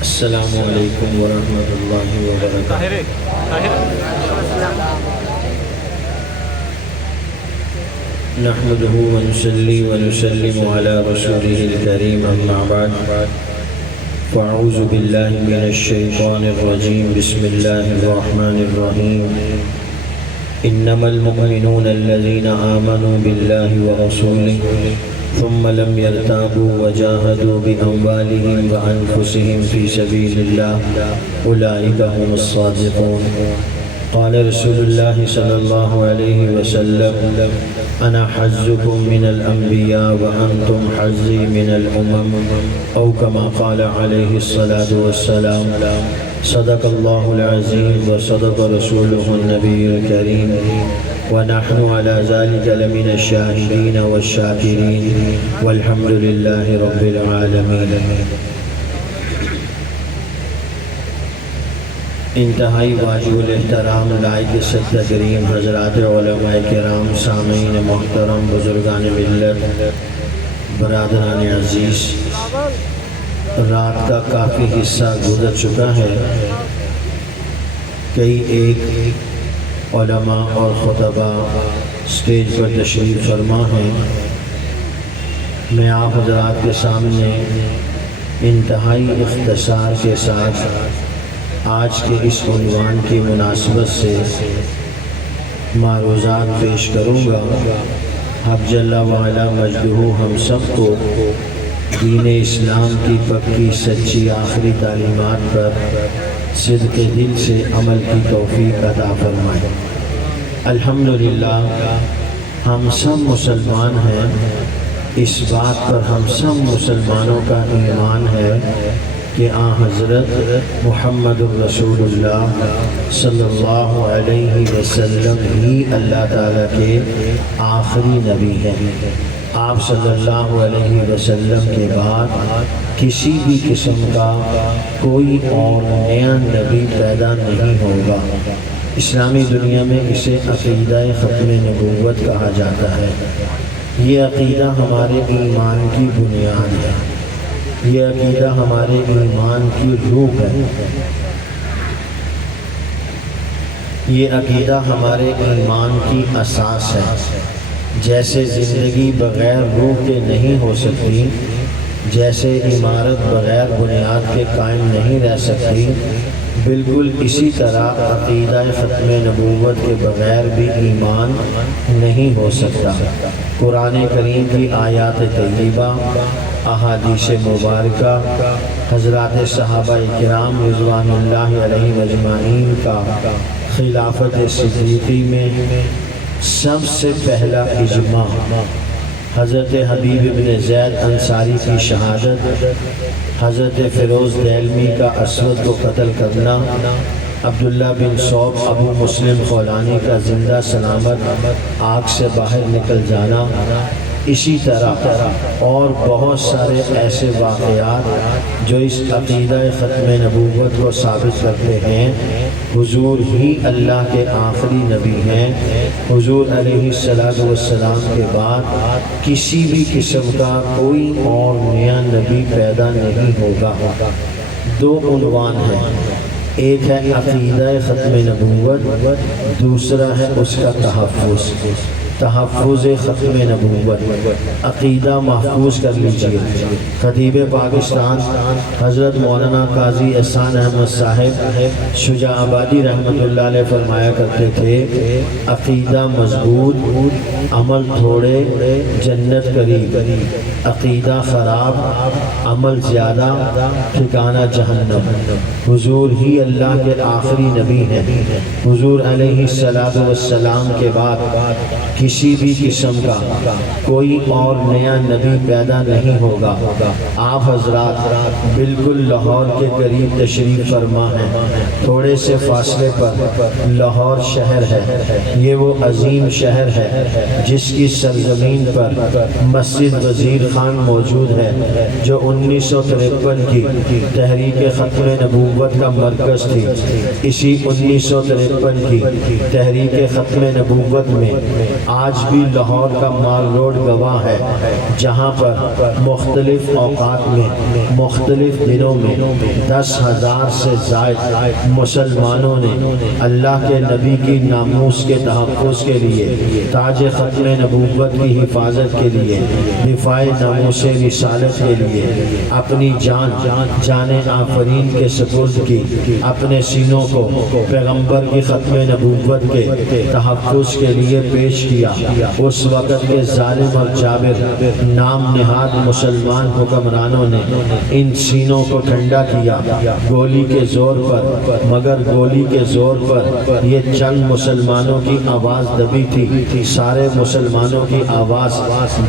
السلام علیکم ورحمۃ اللہ وبرکاتہ۔ نحمده ونصلي ونسلم على رسوله الكريم اما بعد فاعوذ باللہ من الشیطان الرجیم بسم اللہ الرحمن الرحیم انما المؤمنون الذين آمنوا بالله ورسوله ثم لم يرتابوا وجاهدوا بأموالهم وأنفسهم في سبيل الله أولئك هم الصادقون۔ قال رسول الله صلى الله عليه وسلم أنا حظكم من الأنبياء وأنتم حظي من الأمم، أو كما قال عليه الصلاة والسلام۔ صدق الله العظيم وصدق رسوله النبي الكريم، ونحن على ذلك لمن الشاهدين والشاكرين والحمد لله رب العالمين۔ انتہائی واجب الاحترام لائق صدر کریم حضرات علماء کرام، سامعین محترم، بزرگان ملت، برادران عزیز، رات کا کافی حصہ گزر چکا ہے۔ کئی ایک علماء اور خطبہ اسٹیج پر تشریف فرما ہیں۔ میں آپ حضرات کے سامنے انتہائی اختصار کے ساتھ آج کے اس عنوان کی مناسبت سے معروضات پیش کروں گا۔ حق جل وعلا مجدہ ہم سب کو دین اسلام کی پکی سچی آخری تعلیمات پر صدق دل سے عمل کی توفیق عطا فرمائے۔ الحمدللہ ہم سب مسلمان ہیں، اس بات پر ہم سب مسلمانوں کا ایمان ہے کہ آن حضرت محمد الرسول اللہ صلی اللہ علیہ وسلم ہی اللہ تعالیٰ کے آخری نبی ہیں۔ آپ صلی اللہ علیہ وسلم کے بعد کسی بھی قسم کا کوئی اور نیا نبی پیدا نہیں ہوگا۔ اسلامی دنیا میں اسے عقیدہ ختم نبوت کہا جاتا ہے۔ یہ عقیدہ ہمارے ایمان کی بنیاد ہے، یہ عقیدہ ہمارے ایمان کی روح ہے، یہ عقیدہ ہمارے ایمان کی اساس ہے۔ جیسے زندگی بغیر روح کے نہیں ہو سکتی، جیسے عمارت بغیر بنیاد کے قائم نہیں رہ سکتی، بالکل اسی طرح عقیدہ ختم نبوت کے بغیر بھی ایمان نہیں ہو سکتا۔ قرآن کریم کی آیات طیبہ، احادیث مبارکہ، حضرات صحابہ کرام رضوان اللہ علیہ اجمعین کا خلافت صدیقی میں سب سے پہلا اجماع، حضرت حبیب بن زید انصاری کی شہادت، حضرت فیروز دہلوی کا اسود کو قتل کرنا، عبداللہ بن صوب ابو مسلم خولانی کا زندہ سلامت آگ سے باہر نکل جانا، اسی طرح اور بہت سارے ایسے واقعات جو اس عقیدہ ختم نبوت کو ثابت کرتے ہیں۔ حضور ہی اللہ کے آخری نبی ہیں۔ حضور علیہ السلام کے بعد کسی بھی قسم کا کوئی اور نیا نبی پیدا نہیں ہوگا۔ دو عنوان ہیں، ایک ہے عقیدہ ختم نبوت، دوسرا ہے اس کا تحفظ ختم نبوت۔ عقیدہ محفوظ کر لیجئے۔ خطیب پاکستان حضرت مولانا قاضی احسان احمد صاحب شجاع آبادی رحمۃ اللہ علیہ فرمایا کرتے تھے، عقیدہ مضبوط، عمل تھوڑے، جنت قریب، عقیدہ خراب، عمل زیادہ، ٹھکانہ جہنم۔ حضور ہی اللہ کے آخری نبی ہیں۔ حضور علیہ السلام کے بعد کسی بھی قسم کا کوئی اور نیا نبی پیدا نہیں ہوگا۔ آپ حضرات بالکل لاہور کے قریب تشریف فرما ہیں، تھوڑے سے فاصلے پر لاہور شہر ہے۔ یہ وہ عظیم شہر ہے جس کی سرزمین پر مسجد وزیر خان موجود ہے، جو 1953 کی تحریک ختم نبوت کا مرکز تھی۔ اسی 1953 کی تحریک ختم نبوت میں آج بھی لاہور کا مال روڈ گواہ ہے، جہاں پر مختلف اوقات میں مختلف دنوں میں 10,000 سے زائد مسلمانوں نے اللہ کے نبی کی ناموس کے تحفظ کے لیے، تاج ختم نبوت کی حفاظت کے لیے، دفاع ناموس رسالت کے لیے اپنی جان آفرین کے سپرد کی، اپنے سینوں کو پیغمبر کی ختم نبوت کے تحفظ کے لیے پیش کیا۔ اس وقت کے ظالم اور جابر نام نہاد مسلمان حکمرانوں نے ان سینوں کو ٹھنڈا کیا گولی کے زور پر، مگر گولی کے زور پر یہ چند مسلمانوں کی آواز دبی تھی، سارے مسلمانوں کی آواز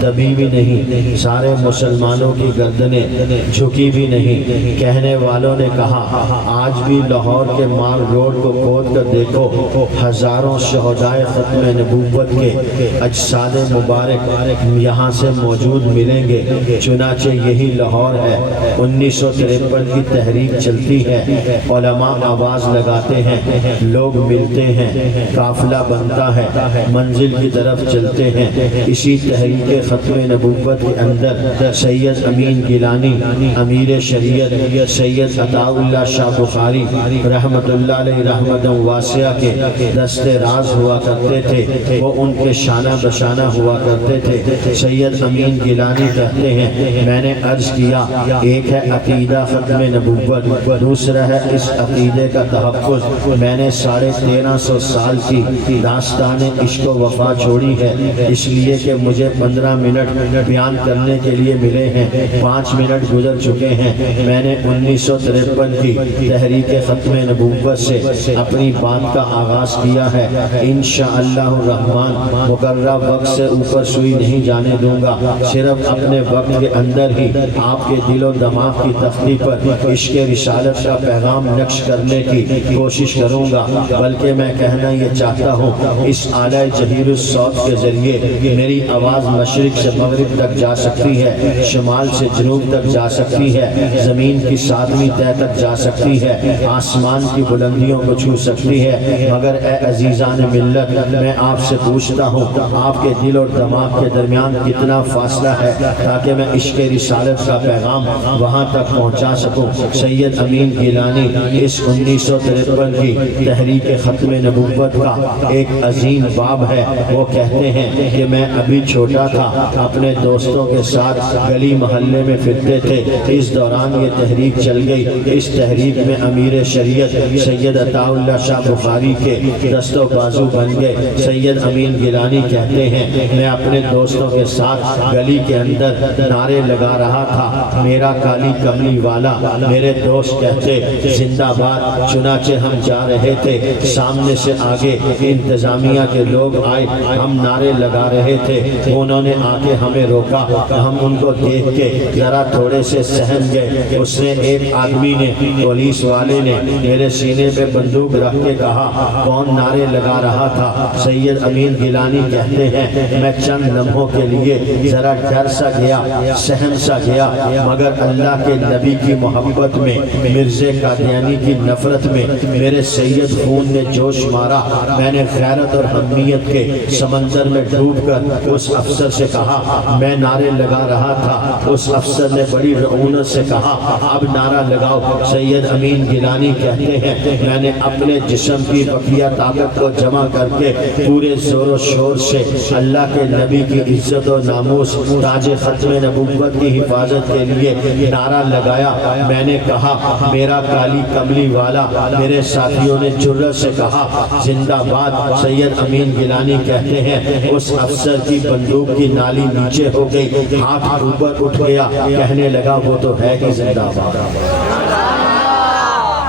دبی بھی نہیں، سارے مسلمانوں کی گردنیں جھکی بھی نہیں۔ کہنے والوں نے کہا آج بھی لاہور کے مال روڈ کو کھود کر دیکھو، ہزاروں شہدائے ختم نبوت کے اجساد مبارک یہاں سے موجود ملیں گے۔ چنانچہ یہی لاہور ہے۔ 1953 کی تحریک چلتی ہے، علماء آواز لگاتے ہیں، لوگ ملتے ہیں، قافلہ بنتا ہے، منزل کی طرف چلتے ہیں۔ اسی تحریک ختم نبوت کے اندر سید امین گیلانی، امیر شریعت سید عطا اللہ شاہ بخاری رحمت اللہ علیہ رحمت واسعہ کے دست راز ہوا کرتے تھے، وہ ان کے شانہ بشانہ ہوا کرتے تھے۔ سید امین گیلانی کہتے ہیں میں نے عرض کیا ایک ہے عقیدہ ختم نبوت، دوسرا ہے اس عقیدے کا تحفظ۔ میں نے 1350 سال کی داستان عشق و وفا چھوڑی ہے، اس لیے کہ مجھے 15 منٹ بیان کرنے کے لیے ملے ہیں، 5 منٹ گزر چکے ہیں۔ میں نے 1953 کی تحریک ختم نبوت سے اپنی بات کا آغاز کیا ہے۔ انشاءاللہ الرحمن مقررہ وقت سے اوپر سوئی نہیں جانے دوں گا، صرف اپنے وقت کے اندر ہی آپ کے دل و دماغ کی تختی پر عشق رسالت کا پیغام نقش کرنے کی کوشش کروں گا۔ بلکہ میں کہنا یہ چاہتا ہوں اس اعلیٰ جہیر الصوت کے ذریعے میری آواز مشرق سے مغرب تک جا سکتی ہے، شمال سے جنوب تک جا سکتی ہے، زمین کی 7ویں تہہ تک جا سکتی ہے، آسمان کی بلندیوں کو چھو سکتی ہے۔ مگر اے عزیزان ملت، میں آپ سے پوچھتا ہوں آپ کے دل اور دماغ کے درمیان کتنا فاصلہ ہے تاکہ میں عشق رسالت کا پیغام وہاں تک پہنچا سکوں۔ سید امین گیلانی اس 1953 کی تحریک ختم نبوت کا ایک عظیم باب ہے۔ وہ کہتے ہیں کہ میں ابھی چھوٹا تھا، اپنے دوستوں کے ساتھ گلی محلے میں پھرتے تھے، اس دوران یہ تحریک چل گئی۔ اس تحریک میں امیر شریعت سید عطا اللہ شاہ بخاری کے دست و بازو بن گئے۔ سید امین گیلانی کہتے ہیں میں اپنے دوستوں کے ساتھ گلی کے اندر نعرے لگا رہا تھا، میرا کالی کملی والا، میرے دوست کہتے زندہ باد۔ چنانچہ ہم جا رہے تھے، سامنے سے آگے انتظامیہ کے لوگ آئے، ہم نعرے لگا رہے تھے، انہوں نے آ کے ہمیں روکا، ہم ان کو دیکھ کے ذرا تھوڑے سے سہم گئے۔ اس نے ایک آدمی نے، پولیس والے نے میرے سینے پہ بندوق رکھ کے کہا کون نعرے لگا رہا تھا؟ سید امین گیلانی کہتے ہیں میں چند لمحوں کے لیے ذرا ڈر سا گیا، سہم سا گیا، مگر اللہ کے نبی کی محبت میں، مرزا قادیانی کی نفرت میں میرے سید خون نے جوش مارا۔ میں نے غیرت اور حمیت کے سمندر میں ڈوب کر اس افسر سے کہا میں نعرے لگا رہا تھا۔ اس افسر نے بڑی رعونت سے کہا اب نعرہ لگاؤ۔ سید امین گیلانی کہتے ہیں میں نے اپنے جسم کی بقیہ طاقت کو جمع کر کے پورے زور و شور سے اللہ کے نبی کی عزت و ناموس، تاج ختم نبوت کی حفاظت کے لیے نعرہ لگایا۔ میں نے کہا میرا کالی کملی والا، میرے ساتھیوں نے جرأت سے کہا زندہ باد۔ سید امین گیلانی کہتے ہیں اس افسر کی بندوق کی نالی نیچے ہو گئی، ہاتھ اوپر اٹھ گیا، کہنے لگا وہ تو ہے ہی زندہ باد۔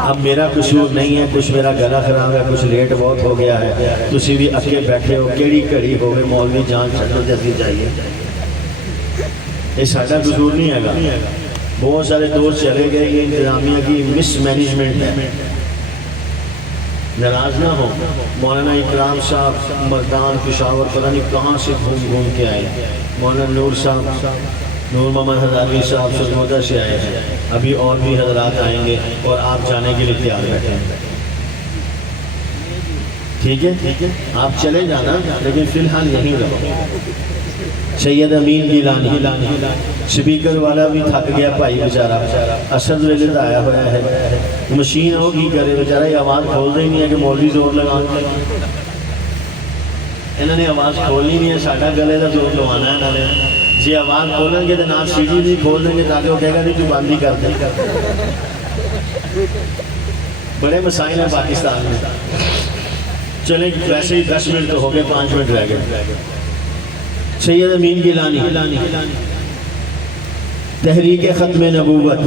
اب میرا قصور نہیں ہے، کچھ میرا گلا خراب ہے، کچھ لیٹ بہت ہو گیا ہے، تسی بھی اکے بیٹھے ہو، کیڑی کڑی ہو گئے، مولوی جان چھٹو جیسی چاہیے۔ یہ ساڈا قصور نہیں ہے گا، بہت سارے دوست چلے گئے، یہ انتظامیہ کی مس مینجمنٹ ہے۔ ناراض نہ ہو، مولانا اکرام صاحب مردان پشاور پتہ نہیں کہاں سے گھوم کے آئے، مولانا نور صاحب، نور محمد ہزاروی صاحب سرگودا سے آئے ہیں، ابھی اور بھی حضرات آئیں گے اور آپ جانے کے لیے تیار بیٹھے ہیں۔ ٹھیک ہے، آپ چلے جانا لیکن فی الحال یہیں رہو۔ سید امین گیلانی سپیکر والا بھی تھک گیا بھائی بیچارہ، اسد ویلے تو آیا ہوا ہے، مشین ہو کی کرے بیچارہ، یہ آواز کھول رہی نہیں ہے کہ مولوی زور لگا، انہوں نے آواز کھولنی نہیں ہے، ساڈا گلے کا زور لوانا ہے انہوں نے، جی آواز کھولیں گے تو نہ سی ڈی بھی کھول دیں گے تاکہ وہ کہے گا نہیں تو بند ہی کر دیں۔ بڑے مسائل ہیں پاکستان میں۔ چلیں ویسے ہی 10 منٹ تو ہو گئے، 5 منٹ رہ گئے۔ سید امین گیلانی تحریک ختم نبوت،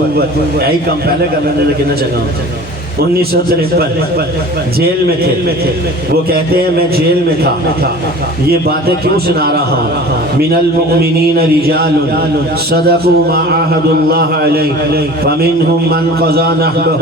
یہی کام پہلے کر رہے تھے لیکن نہ چکا 1953 جیل میں تھے، وہ کہتے ہیں میں جیل میں تھا، یہ باتیں کیوں سنا رہا ہوں؟ من المؤمنین رجال صدقوا ما عاهدوا اللہ علیہ فمنہم من قضى نحبہ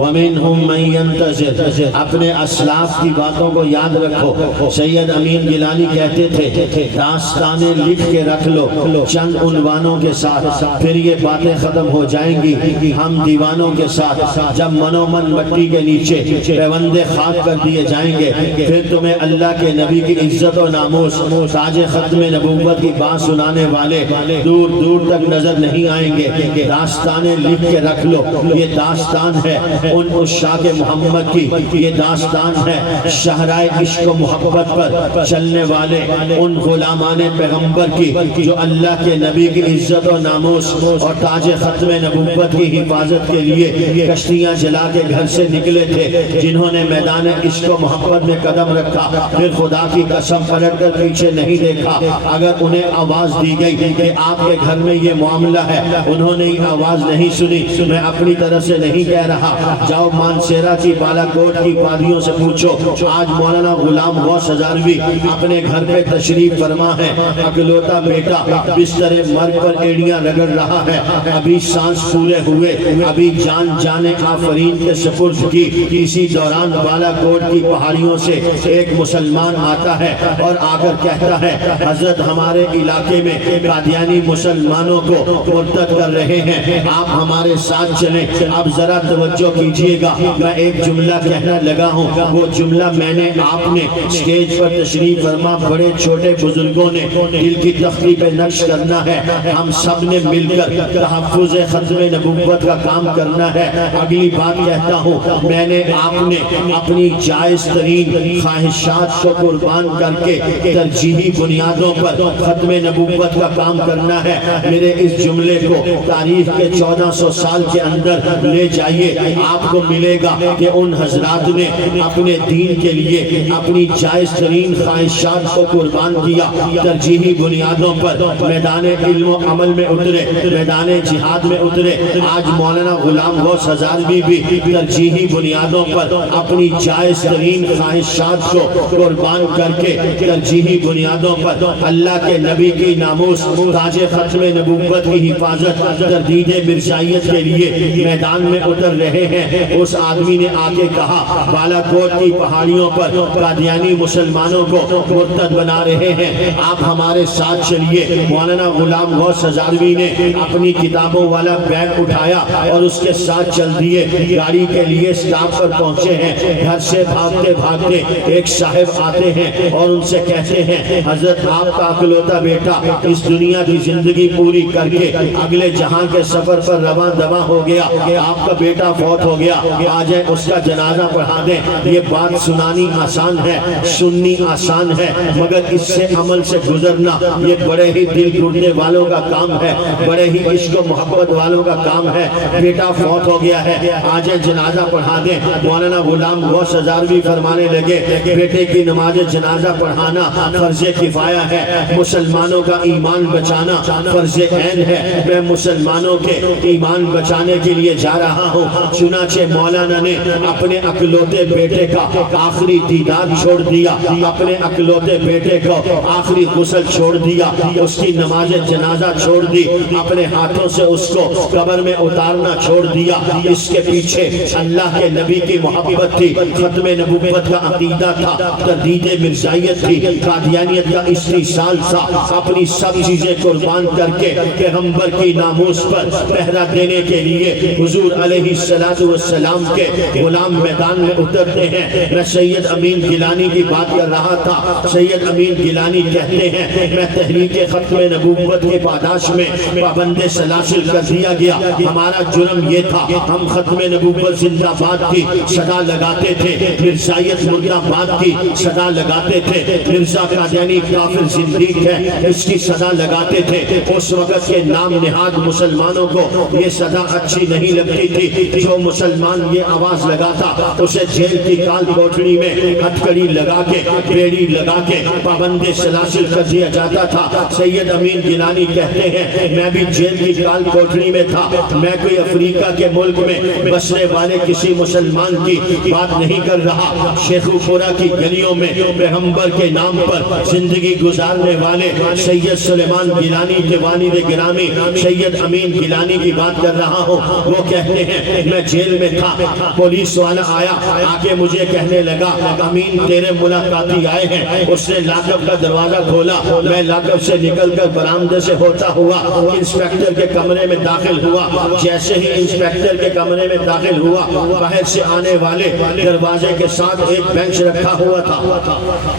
ومنہم من ينتظر۔ اپنے اسلاف کی باتوں کو یاد رکھو۔ سید امین گیلانی کہتے تھے داستانیں لکھ کے رکھ لو چند عنوانوں کے ساتھ، پھر یہ باتیں ختم ہو جائیں گی، ہم دیوانوں کے ساتھ جب منو من مٹی کے نیچے پیوندے خاک کر دیے جائیں گے، پھر تمہیں اللہ کے نبی کی عزت و ناموس، تاج ختم نبوت کی بات سنانے والے دور دور تک نظر نہیں آئیں گے۔ داستانیں لکھ کے رکھ لو، یہ داستان ہے ان عشاق محمد کی، یہ داستان ہے شہرائے عشق و محبت پر چلنے والے ان غلامان پیغمبر کی جو اللہ کے نبی کی عزت و ناموس اور تاج ختم نبوت کی حفاظت کے لیے کشتیاں جلا کے گھر سے نکلے تھے، جنہوں نے میدان عشق و محبت میں قدم رکھا، پھر خدا کی قسم پلٹ کر پیچھے نہیں دیکھا۔ اگر انہیں آواز دی گئی کہ آپ کے گھر میں یہ معاملہ ہے، انہوں نے یہ آواز نہیں سنی۔ میں اپنی طرف سے نہیں کہہ رہا، جاؤ مانسیرا کی بالا کوٹ کی پادریوں سے پوچھو، آج مولانا غلام غوث ہزاروی اپنے گھر پہ تشریف فرما ہے، اکلوتا بیٹا بستر مرگ پر ایڑیاں رگڑ رہا ہے، ابھی سانس پورے ہوئے، ابھی جان جانے آفرین کے سپرد کی۔ اسی دوران بالا کوٹ کی پہاڑیوں سے ایک مسلمان آتا ہے اور آ کر کہتا ہے حضرت ہمارے علاقے میں قادیانی مسلمانوں کو مرتد کر رہے ہیں، آپ ہمارے ساتھ چلیں۔ اب ذرا توجہ کیجئے گا، میں ایک جملہ کہنا لگا ہوں، وہ جملہ میں نے آپ نے سٹیج پر تشریف فرما بڑے چھوٹے بزرگوں نے دل کی تختی پہ نقش کرنا ہے، ہم سب نے مل کر تحفظ ختم نبوت کا کام کرنا ہے۔ اگلی بات کہتا ہوں، میں نے آپ نے اپنی جائز ترین خواہشات کو قربان کر کے ترجیحی بنیادوں پر ختم نبوت کا کام کرنا ہے۔ میرے اس جملے کو تاریخ کے 1400 سال کے اندر لے جائیے، آپ کو ملے گا کہ ان حضرات نے اپنے دین کے لیے اپنی جائز ترین خواہشات کو قربان کیا، ترجیحی بنیادوں پر میدان علم و عمل میں اترے، میدان جہاد میں اترے۔ آج مولانا غلام غوث ہزاروی بھی ترجیحی بنیادوں پر اپنی جائز ترین خواہشات کو قربان کر کے ترجیحی بنیادوں پر اللہ کے نبی کی ناموس، تاج ختم نبوت کی حفاظت، تردید مرزائیت کے لیے میدان میں اتر رہے ہیں۔ اس آدمی نے آ کے کہا بالا کوٹ کی پہاڑیوں پر قادیانی مسلمانوں کو مرتد بنا رہے ہیں، آپ ہمارے ساتھ چلیے۔ مولانا غلام غوث ہزاروی نے اپنی کتابوں والا بیگ اٹھایا اور اس کے ساتھ چل دیے، گاڑی کے لیے سٹاپ پر پہنچے ہیں۔ گھر سے بھاگتے بھاگتے ایک صاحب آتے ہیں اور ان سے کہتے ہیں حضرت آپ کا اکلوتا بیٹا اس دنیا کی زندگی پوری کر کے اگلے جہاں کے سفر پر رواں دواں ہو گیا، آپ کا بیٹا فوت ہو گیا، آ جائیں اس کا جنازہ پڑھا دیں۔ یہ بات سنانی آسان ہے، سننی آسان ہے، مگر اس سے عمل سے گزرنا یہ بڑے ہی دل ٹوٹنے والوں کا کام ہے، بڑے ہی عشق و محبت والوں کا کام ہے۔ بیٹا فوت ہو گیا ہے، آ جائیں جنازہ پڑھا دیں۔ مولانا غلام غوث ہزاروی فرمانے لگے بیٹے کی نماز جنازہ پڑھانا فرض کفایہ ہے، مسلمانوں کا ایمان بچانا فرض عین ہے، میں مسلمانوں کے ایمان بچانے کے لیے جا رہا ہوں۔ چنانچہ مولانا نے اپنے اکلوتے بیٹے کا آخری دیدار چھوڑ دیا، اپنے اکلوتے بیٹے کو آخری غسل چھوڑ دیا، اس کی نماز جنازہ چھوڑ دی، اپنے ہاتھوں سے اس کو قبر میں اتارنا چھوڑ دیا۔ اس کے پیچھے اللہ کے نبی کی محبت تھی، ختم نبوت کا عقیدہ تھا، تردید مرزائیت تھی، قادیانیت کا استحصال تھا، اپنی سب چیزیں قربان کر کے پیغمبر کی ناموس پر پہرا دینے کے لیے حضور علیہ السلام کے غلام میدان میں اترتے ہیں۔ میں سید امین گیلانی کی بات کر رہا تھا۔ سید امین گیلانی کہتے ہیں میں تحریک ختم نبوت کے پاداش میں پابند سلاسل کر دیا گیا۔ ہمارا جرم یہ تھا ہم ختم نبوت زندہ باد کی صدا لگاتے تھے، مرزائیت مردہ باد کی صدا لگاتے تھے، مرزا قادیانی کافر زندیق ہے اس کی صدا لگاتے تھے۔ اس وقت کے نام نہاد مسلمانوں کو یہ صدا اچھی نہیں لگتی تھی۔ جو مسلمان یہ آواز لگاتا اسے جیل کی کال کوٹڑی میں ہتھکڑی لگا کے بیڑی لگا کے پابند سلاسل کر دیا جاتا تھا۔ سید امین گیلانی کہتے ہیں میں بھی جیل کی کال کوٹڑی میں تھا۔ میں کوئی افریقہ کے ملک میں بسنے والے کسی مسلمان کی بات نہیں کر رہا۔ شیخو پورہ کی گلیوں میں پیغمبر کے نام پر زندگی گزارنے والے سید سلیمان گیلانی کے والد گرامی سید امین گیلانی کی بات کر رہا ہوں۔ وہ کہتے ہیں میں جیل میں تھا، پولیس والا آیا، آکے مجھے کہنے لگا امین تیرے ملاقاتی آئے ہیں۔ اس نے لاکب کا دروازہ کھولا، میں لاکب سے نکل کر برآمدے سے ہوتا ہوا انسپیکٹر کے کمرے میں داخل ہوا۔ جیسے ہی انسپیکٹر کے کمرے میں داخل ہوا باہر سے آنے والے دروازے کے ساتھ ایک بینچ رکھا ہوا تھا۔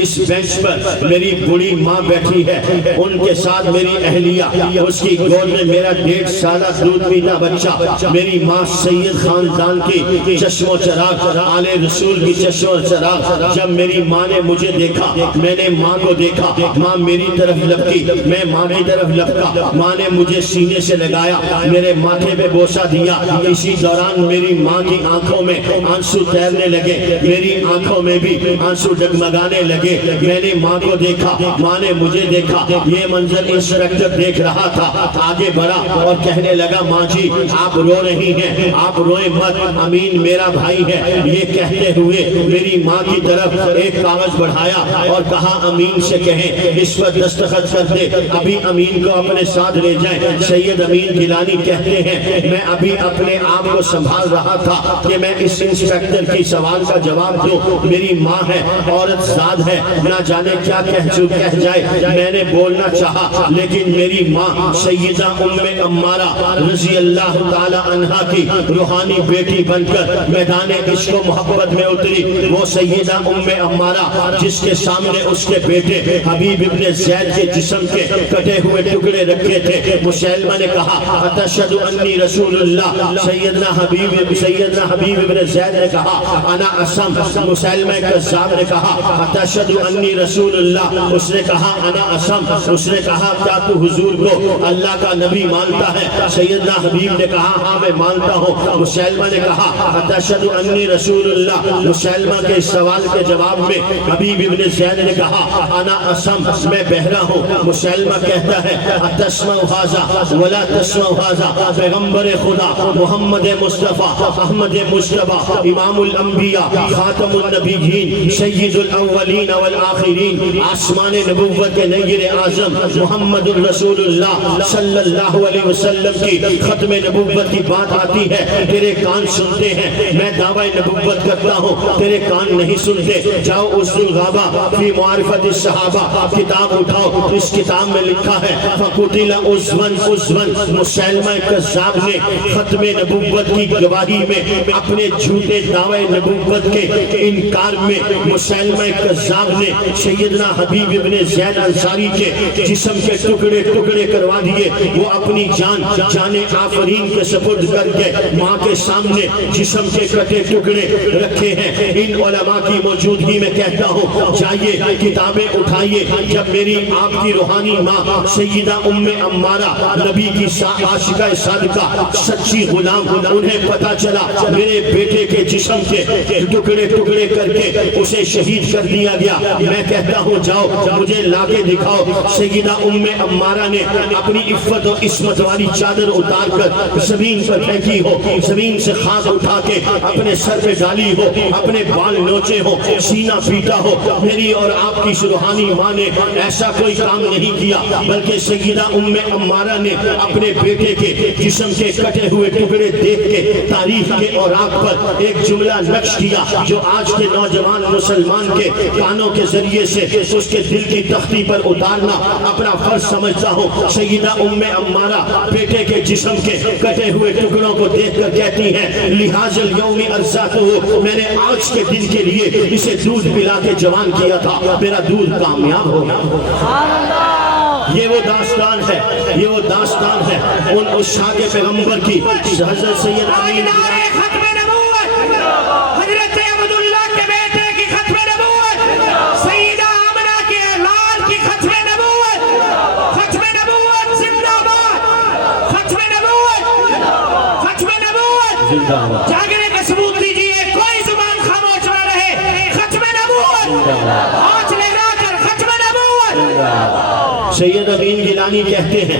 اس بینچ پر میری بڑی ماں بیٹھی ہے، ان کے ساتھ میری اہلیہ، اس کی گود میں میرا 1.5 سالہ دودھ پیتا بچہ۔ میری ماں سید خاندان کی چشم و چراغ، آل رسول کی چشم و چراغ۔ جب میری ماں نے مجھے دیکھا میں نے ماں کو دیکھا، ماں میری طرف لپکی، میں ماں کی طرف لپکا۔ ماں نے مجھے سینے سے لگایا، میرے ماتھے پہ بوسہ دیا۔ اسی دوران میری ماں کی آنکھوں میں آنسو تیرنے لگے، میری آنکھوں میں بھی آنسو ڈگمگانے لگے۔ میں نے ماں کو دیکھا، ماں نے مجھے دیکھا۔ یہ منظر انسپیکٹر دیکھ رہا تھا، آگے بڑھا اور کہنے لگا ماں جی آپ رو رہی ہیں، آپ روئیں مت، امین میرا بھائی ہے۔ یہ کہتے ہوئے میری ماں کی طرف ایک کاغذ بڑھایا اور کہا امین سے کہیں اس پر دستخط کر دے، ابھی امین کو اپنے ساتھ لے جائیں۔ سید امین گیلانی کہتے ہیں میں ابھی اپنے آپ کو سنبھال رہا تھا کہ میں اس انسپیکٹر کی سوال کا جواب دوں۔ میری ماں ہے، عورت زاد ہے، نہ جانے کیا کہہ جائے۔ میں نے بولنا چاہا لیکن میری ماں سیدہ ام امارہ رضی اللہ تعالی عنہا کی روحانی بیٹی بن کر میدان عشق و محبت میں اتری۔ وہ سیدہ ام امارہ جس کے سامنے اس کے بیٹے حبیب ابن زید کے جسم کے کٹے ہوئے ٹکڑے رکھے تھے۔ مسلمہ نے کہا اتشہد انی رسول اللہ، سیدنا حبیب ابن زید نے کہا انا اسم، مسلمہ کذاب نے کہا اتشہد انی رسول اللہ، اس نے کہا انا اسم، اس نے کہا کیا تو حضور کو اللہ کا نبی مانتا ہے؟ سیدنا حبیب نے کہا ہاں میں مانتا ہوں۔ مسلمہ نے کہا اتشہد انی رسول اللہ، مسلمہ کے سوال کے جواب میں حبیب ابن زید نے کہا انا اسم، میں بہرا ہوں۔ مسلمہ کہتا ہے اتسمع ھذا ولا تسمع ھذا، پیغمبر خدا محمد مصطفیٰ احمد مصطفیٰ امام الانبیاء خاتم النبیین سید الاولین والآخرین، آسمان نبوت کے نیر اعظم محمد الرسول اللہ صلی اللہ علیہ وسلم کی ختم نبوت کی بات آتی ہے، تیرے کان سنتے ہیں، میں دعوی نبوت کرتا ہوں تیرے کان نہیں سنتے۔ جاؤ اسد الغابہ فی معرفت الصحابہ کتاب اٹھاؤ، اس کتاب میں لکھا ہے فقتل عضواً عضواً۔ مسلمہ کذاب نے ختم نبوت کی گواہی میں اپنے جھوٹے دعوی نبوت کے انکار میں مسلمہ کذاب نے سیدنا حبیب ابن زید انصاری کے جسم کے ٹکڑے ٹکڑے کروا دیے۔ وہ اپنی جان آفرین کے سپرد کر کے ماں کے سامنے جسم کے کٹے ٹکڑے رکھے ہیں۔ ان علماء کی موجودگی میں کہتا ہوں جائیے کتابیں اٹھائیے۔ جب میری آپ کی روحانی ماں سیدہ ام امارہ نبی کی عاشقہ صادقہ سچی غلام، انہیں پتا چلا میرے بیٹے کے جسم کے ٹکڑے ٹکڑے کر کے اسے شہید کر دیا گیا، گیا. میں کہتا ہوں جاؤ مجھے لا کے دکھاؤ. سیدہ ام عمارہ نے اپنی عفت و عصمت والی چادر اتار کر زمین پر پھینکی ہو, زمین سے خاک اٹھا کے اپنے سر پہ ڈالی ہو, اپنے بال نوچے ہو, سینہ پیٹا ہو. میری اور آپ کی روحانی ماں نے ایسا کوئی کام نہیں کیا, بلکہ سیدہ ام عمارہ نے اپنے بیٹے کے جسم کے کٹے ہوئے ٹکڑے دیکھ کے تاریخ کے اوراق پر ایک جملہ نقش کیا جو آج کے نوجوان مسلمان کے کانوں کے ذریعے سے اس کے دل کی تختی پر اتارنا اپنا فرض سمجھتا ہوں. سیدہ ام عمارہ بیٹے کے جسم کے کٹے ہوئے ٹکڑوں کو دیکھ کر کہتی ہیں لحاظ الیوم ارزاقہ, میں نے آج کے دن کے لیے اسے دودھ پلا کے جوان کیا تھا, میرا دودھ کامیاب ہو گیا. یہ وہ داستان ہے, یہ وہ داستان ہے ان عشاق پیغمبر کی. حضرت سید امین ختم نبوت, حضرت عبداللہ کے بیٹے کی ختم نبوت, سیدہ آمنہ کے اعلان کی ختم نبوت, ختم نبوت زندہ باد, ختم نبوت, ختم نبوت. جاگنے کا ثبوت دیجئے, کوئی زبان خاموش نہ رہے. ختم نبوت, ہاتھ لگا کر ختم نبوت. سید امین گیلانی کہتے ہیں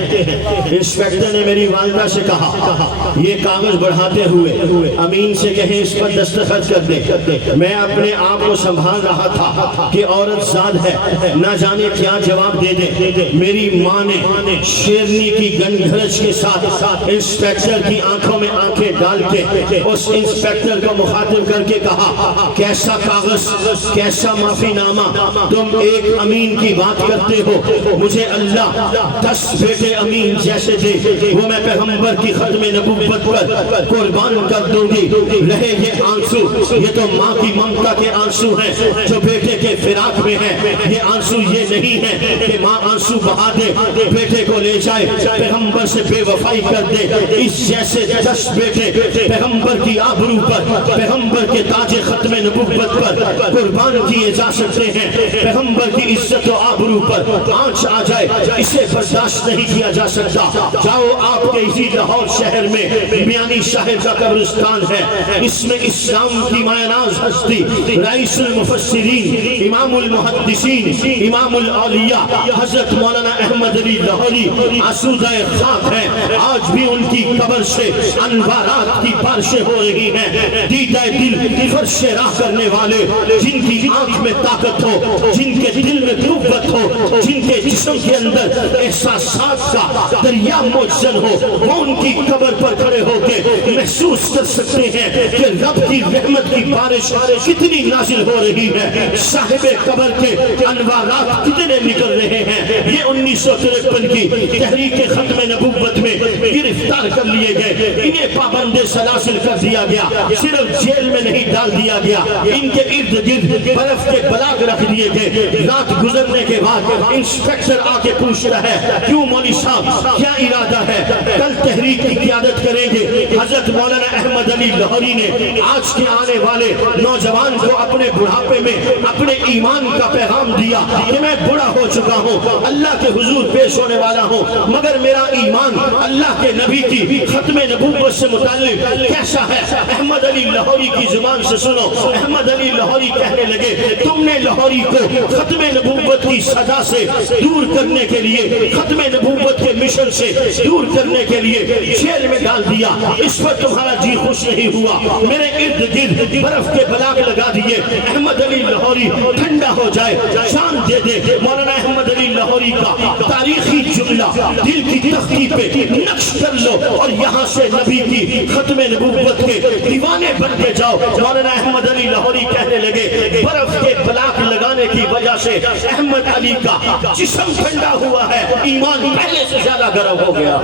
انسپیکٹر نے میری والدہ سے کہا یہ کاغذ بڑھاتے ہوئے امین سے کہیں اس پر دستخط کر دے. میں اپنے آپ کو سنبھال رہا تھا کہ عورت زاد ہے, نہ جانے کیا جواب دے دے. میری ماں نے شیرنی کی گنگھرج کے ساتھ انسپیکٹر کی آنکھوں میں آنکھیں ڈال کے اس انسپیکٹر کو مخاطب کر کے کہا کیسا کاغذ, کیسا معافی نامہ, تم ایک امین کی بات کرتے ہو, مجھے اللہ 10 بیٹے امین جیسے دے, وہ میں پیغمبر کی ختم نبوت پر قربان کر دوں گی. رہے یہ آنسو, یہ تو ماں کی ممتا کے آنسو ہیں جو بیٹے کے فراق میں ہیں. یہ آنسو یہ نہیں ہے کہ ماں آنسو بہا دے, بیٹے کو لے جائے پیغمبر سے بے وفائی کر دے. اس جیسے 10 بیٹے پیغمبر کی آبرو پر, پیغمبر کے تاج ختم نبوت پر قربان کیے جا سکتے ہیں. پیغمبر کی عزت و آبرو پر آنچ آ جائے, اسے برداشت نہیں کیا جا سکتا. جاؤ آپ کے اسی لاہور شہر میں میانی صاحب کا قبرستان ہے, اس میں اسلام کی مایاناز ہستی رئیس المفسرین, امام المحدثین, امام الاولیاء حضرت مولانا احمد علی لاہوری آسودہ خاک ہے. آج بھی ان کی قبر سے انوارات کی بارشیں ہو رہی ہیں. دیدہ دل فرش راہ کرنے والے, جن کی آنکھ میں طاقت ہو, جن کے دل میں قوت ہو, جن کے جسم کے اندر احساسات کا دریا موجزن ہو, وہ ان کی قبر پر کھڑے ہو کے محسوس کر سکتے ہیں کہ رب کی رحمت کی بارش کتنی نازل ہو رہی ہے, صاحب قبر کے انوارات کتنے نکل رہے ہیں. یہ 1953 کی تحریک ختم نبوت میں گرفتار کر لیے گئے, انہیں پابند سلاسل کر دیا گیا, صرف جیل میں نہیں ڈال دیا گیا, ان کے ارد گرد برف کے بلاک رکھ دیے گئے. رات گزرنے کے بعد انسپیکٹر آ کے پوچھتا ہے کیوں مولوی صاحب کیا ارادہ ہے, کل تحریک کی قیادت کریں گے. حضرت مولانا احمد علی لاہوری نے آج کے آنے والے نوجوان کو اپنے بڑھاپے میں اپنے ایمان کا پیغام دیا کہ میں بڑا ہو چکا ہوں, اللہ کے حضور پیش ہونے والا ہوں, مگر میرا ایمان اللہ کے نبی کی ختم نبوت سے متعلق کیسا ہے. احمد علی لاہوری کی زبان سے سنو. احمد علی لاہوری کہنے لگے تم نے لاہوری کو ختم نبوت کی صدا سے دور کرنے کے لیے, ختم نبوت کے مشن سے دور کرنے کے لیے جیل میں ڈال دیا, اس پر تمہارا جی خوش نہیں ہوا, میرے ارد گرد برف کے بلاک لگا دیے. احمد علی لاہوری ٹھنڈا ہو جائے, جان دے دے. مولانا احمد علی لاہوری کا تاریخی جملہ دل کی تختی پہ نقش کر لو اور یہاں سے نبی کی ختم نبوت کے دیوانے بن کے جاؤ. مولانا احمد علی لاہوری کہنے لگے برف کے بلاک لگانے کی وجہ سے احمد علی کا جسم ٹھنڈا ہوا ہے, ایمان پہلے سے زیادہ گرم ہو گیا.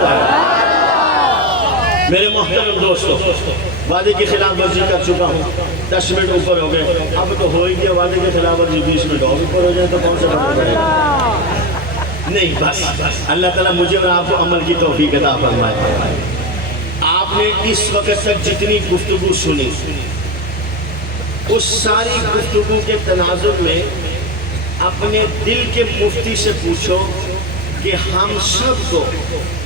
میرے محترم دوستو, وعدے کی خلاف ورزی کر چکا ہوں, 10 منٹ اوپر ہو گئے, اب تو ہو ہی گیا. وعدے کی خلاف ورزی 20 منٹ اور اوپر ہو جائے تو کون سا بات ہے نہیں. بس اللہ تعالیٰ مجھے اور آپ کو عمل کی توفیق عطا فرمائے. آپ نے اس وقت تک جتنی گفتگو سنی, اس ساری گفتگو کے تناظر میں اپنے دل کے مفتی سے پوچھو کہ ہم سب کو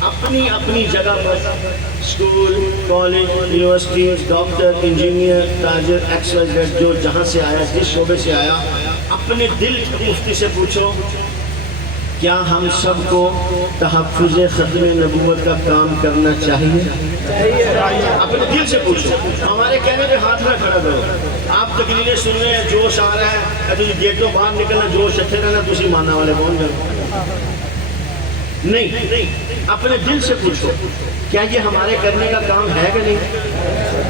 اپنی اپنی جگہ پر school, college, university, doctor, engineer, تاجر, ایکس وائی زیڈ, جو جہاں سے آیا, جس شعبے سے آیا, اپنے دل کے مفتی سے پوچھو کیا ہم سب کو تحفظ ختم نبوت کا کام کرنا چاہیے؟ اپنے دل سے پوچھو، ہمارے کہنے پہ ہاتھ نہ کھڑا کرو۔ آپ تقریریں سن رہے ہیں، جوش آ رہا ہے، تجھے گیٹوں باہر نکلنا، جوش اٹھے رہنا، تسی ماننا والے کون کرو؟ نہیں، اپنے دل سے پوچھو کیا یہ ہمارے کرنے کا کام ہے کہ نہیں؟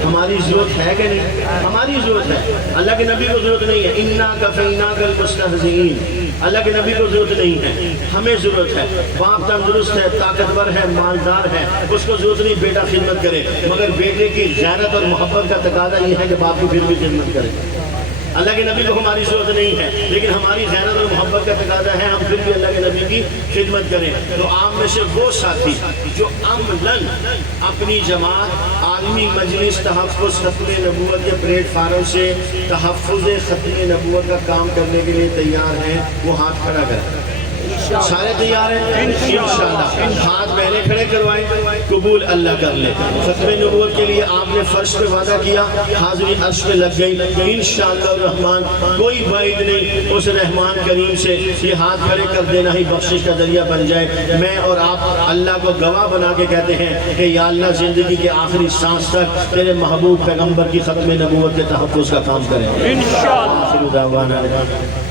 ہماری ضرورت ہے کہ نہیں؟ ہماری ضرورت ہے، اللہ کے نبی کو ضرورت نہیں ہے۔ اِنَّا كَفَيْنَاكَ الْمُسْتَهْزِئِينَ، اللہ کے نبی کو ضرورت نہیں ہے، ہمیں ضرورت ہے۔ باپ تندرست ہے، طاقتور ہے، مالدار ہے، اس کو ضرورت نہیں بیٹا خدمت کرے، مگر بیٹے کی غیرت اور محبت کا تقاضا یہ ہے کہ باپ کی پھر بھی خدمت کرے۔ اللہ کے نبی کو ہماری ضرورت نہیں ہے، لیکن ہماری غیرت اور محبت کا تقاضا ہے ہم پھر بھی اللہ کے نبی کی خدمت کریں۔ تو آپ میں سے وہ ساتھی جو عملاً اپنی جماعت عالمی مجلس تحفظ ختم نبوت کے پلیٹ فارم سے تحفظ ختم نبوت کا کام کرنے کے لیے تیار ہیں، وہ ہاتھ کھڑا کریں۔ سارے تیار ہیں انشاءاللہ؟ ہاتھ پہلے کھڑے کروائیں، قبول اللہ کر لے۔ ختم نبوت کے لیے آپ نے فرش پہ وعدہ کیا، حاضری عرش پہ لگ گئی انشاءاللہ الرحمن، کوئی بعید نہیں اس رحمان کریم سے یہ ہاتھ کھڑے کر دینا ہی بخشش کا ذریعہ بن جائے۔ میں اور آپ اللہ کو گواہ بنا کے کہتے ہیں کہ یا اللہ زندگی کے آخری سانس تک تیرے محبوب پیغمبر کی ختم نبوت کے تحفظ کا کام کریں انشاءاللہ۔